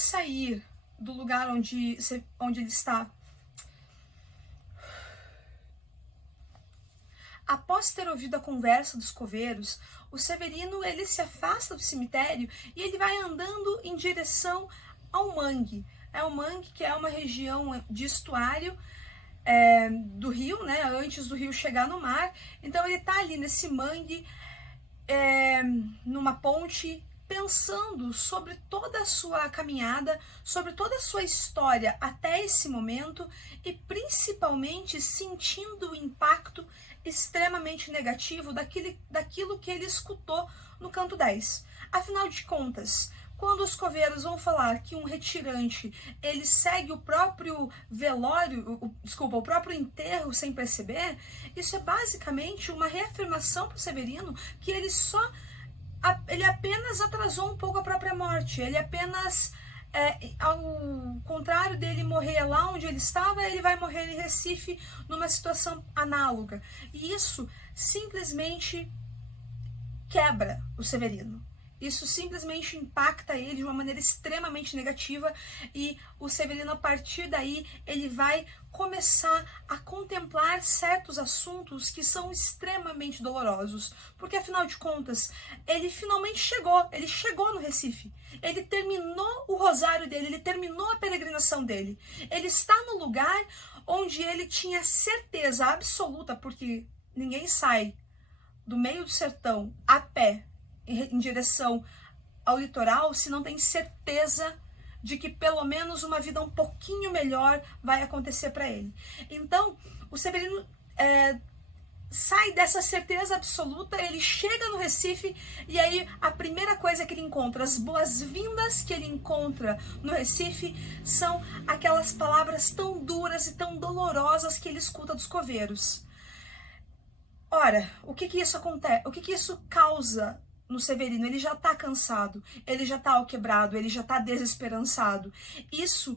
sair do lugar onde ele está, após ter ouvido a conversa dos coveiros, o Severino ele se afasta do cemitério e ele vai andando em direção ao mangue. O mangue, que é uma região de estuário do rio, né, antes do rio chegar no mar. Então ele está ali nesse mangue, numa ponte, pensando sobre toda a sua caminhada, sobre toda a sua história até esse momento e principalmente sentindo o impacto extremamente negativo daquilo que ele escutou no canto 10. Afinal de contas, quando os coveiros vão falar que um retirante ele segue o próprio o próprio enterro sem perceber, isso é basicamente uma reafirmação para o Severino que ele apenas atrasou um pouco a própria morte. Ele apenas, ao contrário dele morrer lá onde ele estava, ele vai morrer em Recife numa situação análoga. E isso simplesmente quebra o Severino. Isso simplesmente impacta ele de uma maneira extremamente negativa e o Severino, a partir daí, ele vai começar a contemplar certos assuntos que são extremamente dolorosos, porque afinal de contas, ele finalmente chegou no Recife, ele terminou o rosário dele, ele terminou a peregrinação dele, ele está no lugar onde ele tinha certeza absoluta, porque ninguém sai do meio do sertão a pé em direção ao litoral se não tem certeza de que pelo menos uma vida um pouquinho melhor vai acontecer para ele. Então, o Severino sai dessa certeza absoluta, ele chega no Recife e aí a primeira coisa que ele encontra, as boas-vindas que ele encontra no Recife são aquelas palavras tão duras e tão dolorosas que ele escuta dos coveiros. Ora, o que isso acontece? O que isso causa no Severino? Ele já está cansado, ele já está alquebrado, ele já está desesperançado. Isso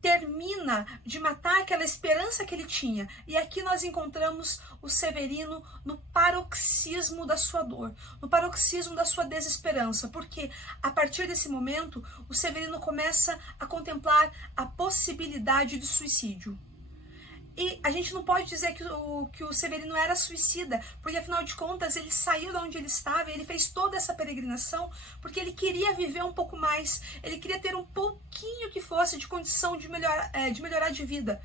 termina de matar aquela esperança que ele tinha. E aqui nós encontramos o Severino no paroxismo da sua dor, no paroxismo da sua desesperança, porque a partir desse momento o Severino começa a contemplar a possibilidade de suicídio. E a gente não pode dizer que o Severino era suicida, porque afinal de contas ele saiu de onde ele estava, ele fez toda essa peregrinação porque ele queria viver um pouco mais, ele queria ter um pouquinho que fosse de condição de melhorar de vida.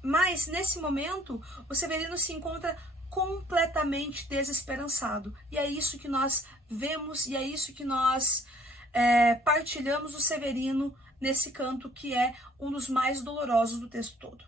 Mas nesse momento o Severino se encontra completamente desesperançado. E é isso que nós vemos e é isso que nós partilhamos do Severino nesse canto que é um dos mais dolorosos do texto todo.